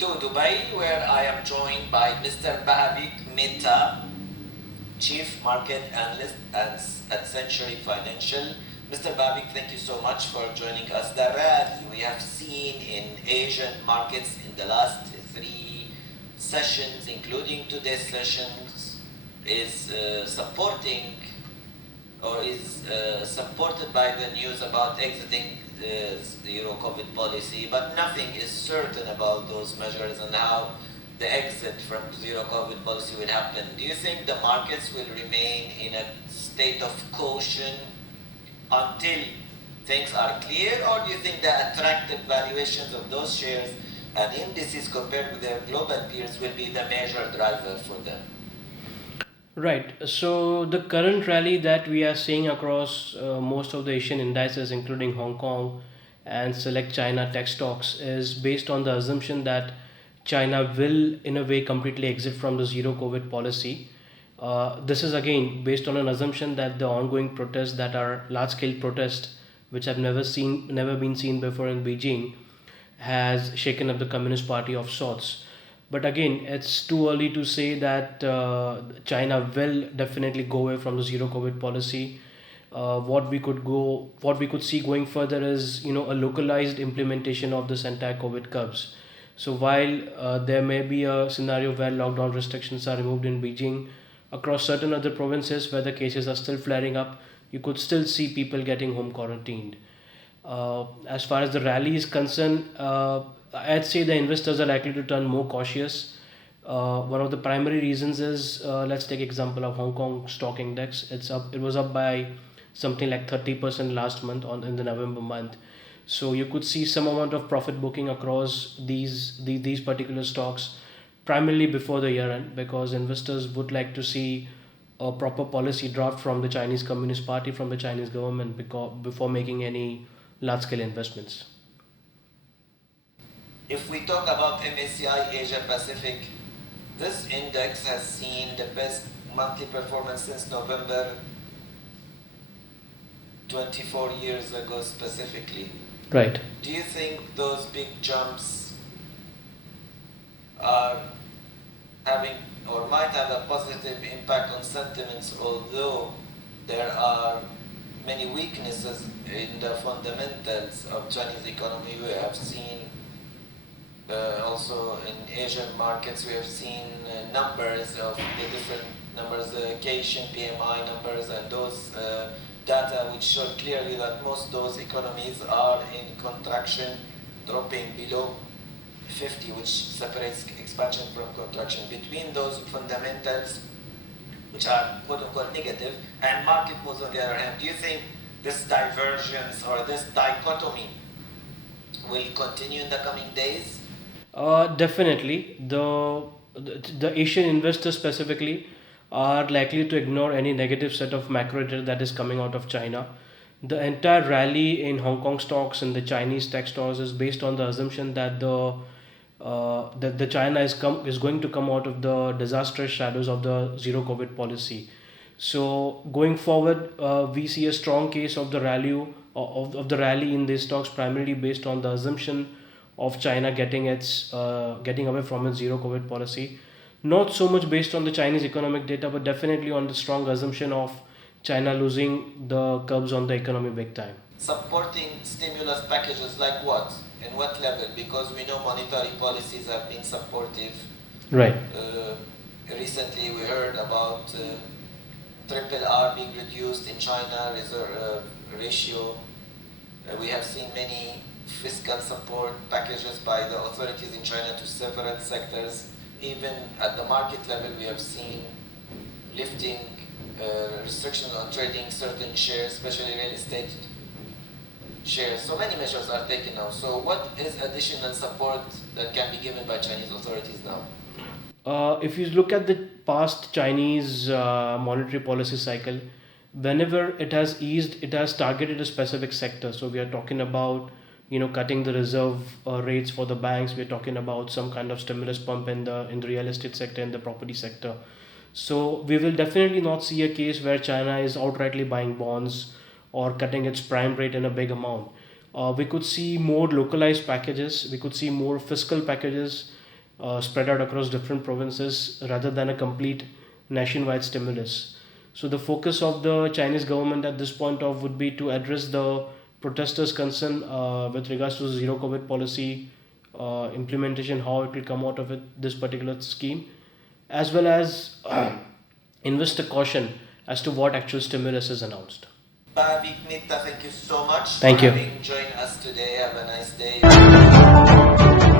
to Dubai, where I am joined by Mr. Bhavik Mehta, Chief Market Analyst at Century Financial. Mr. Bhavik, thank you so much for joining us. The rally we have seen in Asian markets in the last three sessions, including today's sessions, is supporting or is supported by the news about exiting the Euro COVID policy, but nothing is certain about those measures and how the exit from zero COVID policy will happen. Do you think the markets will remain in a state of caution until things are clear, or do you think the attractive valuations of those shares and indices compared with their global peers will be the major driver for them? Right. So the current rally that we are seeing across most of the Asian indices, including Hong Kong and select China tech stocks, is based on the assumption that China will, in a way, completely exit from the zero COVID policy. This is again based on an assumption that the ongoing protests that are large scale protests, which have never been seen before in Beijing, has shaken up the Communist Party of sorts. But again, it's too early to say that China will definitely go away from the zero COVID policy. What we could see going further is a localized implementation of this entire COVID curbs. So while there may be a scenario where lockdown restrictions are removed in Beijing, across certain other provinces where the cases are still flaring up, you could still see people getting home quarantined. As far as the rally is concerned, I'd say the investors are likely to turn more cautious. One of the primary reasons is let's take example of Hong Kong stock index. It's up. It was up by something like 30% last month on in the November month. So you could see some amount of profit booking across these particular stocks, primarily before the year end, because investors would like to see a proper policy draft from the Chinese Communist Party, from the Chinese government, before making any large scale investments. If we talk about MSCI Asia Pacific, this index has seen the best monthly performance since November 24 years ago specifically. Right. Do you think those big jumps are having or might have a positive impact on sentiments, although there are many weaknesses in the fundamentals of Chinese economy? We have seen also in Asian markets, we have seen numbers of the different numbers, the Asian PMI numbers, and those data which show clearly that most of those economies are in contraction, dropping below 50, which separates expansion from contraction. Between those fundamentals, which are quote unquote negative, and market moves on the other hand, do you think this divergence or this dichotomy will continue in the coming days? Definitely, the Asian investors specifically are likely to ignore any negative set of macro data that is coming out of China. The entire rally in Hong Kong stocks and the Chinese tech stocks is based on the assumption that the China is going to come out of the disastrous shadows of the zero COVID policy. So going forward, we see a strong case of the rally in these stocks, primarily based on the assumption of China getting away from its zero COVID policy. Not so much based on the Chinese economic data, but definitely on the strong assumption of China losing the curbs on the economy big time. Supporting stimulus packages like what? And what level? Because we know monetary policies have been supportive. Right. Uh, Recently, we heard about triple R being reduced in China reserve ratio. We have seen many fiscal support packages by the authorities in China to several sectors. Even at the market level, we have seen lifting restrictions on trading certain shares, especially real estate shares. So many measures are taken now. So what is additional support that can be given by Chinese authorities now? If you look at the past Chinese monetary policy cycle, whenever it has eased, it has targeted a specific sector. So we are talking about cutting the reserve rates for the banks. We're talking about some kind of stimulus pump in the real estate sector, in the property sector. So we will definitely not see a case where China is outrightly buying bonds or cutting its prime rate in a big amount. We could see more localized packages. We could see more fiscal packages, spread out across different provinces rather than a complete nationwide stimulus. So the focus of the Chinese government at this point of would be to address the protesters' concern with regards to zero COVID policy implementation, how it will come out of it, this particular scheme, as well as invest a caution as to what actual stimulus is announced. Bhavik Mehta, thank you so much for Thank you. having joined us today. Have a nice day.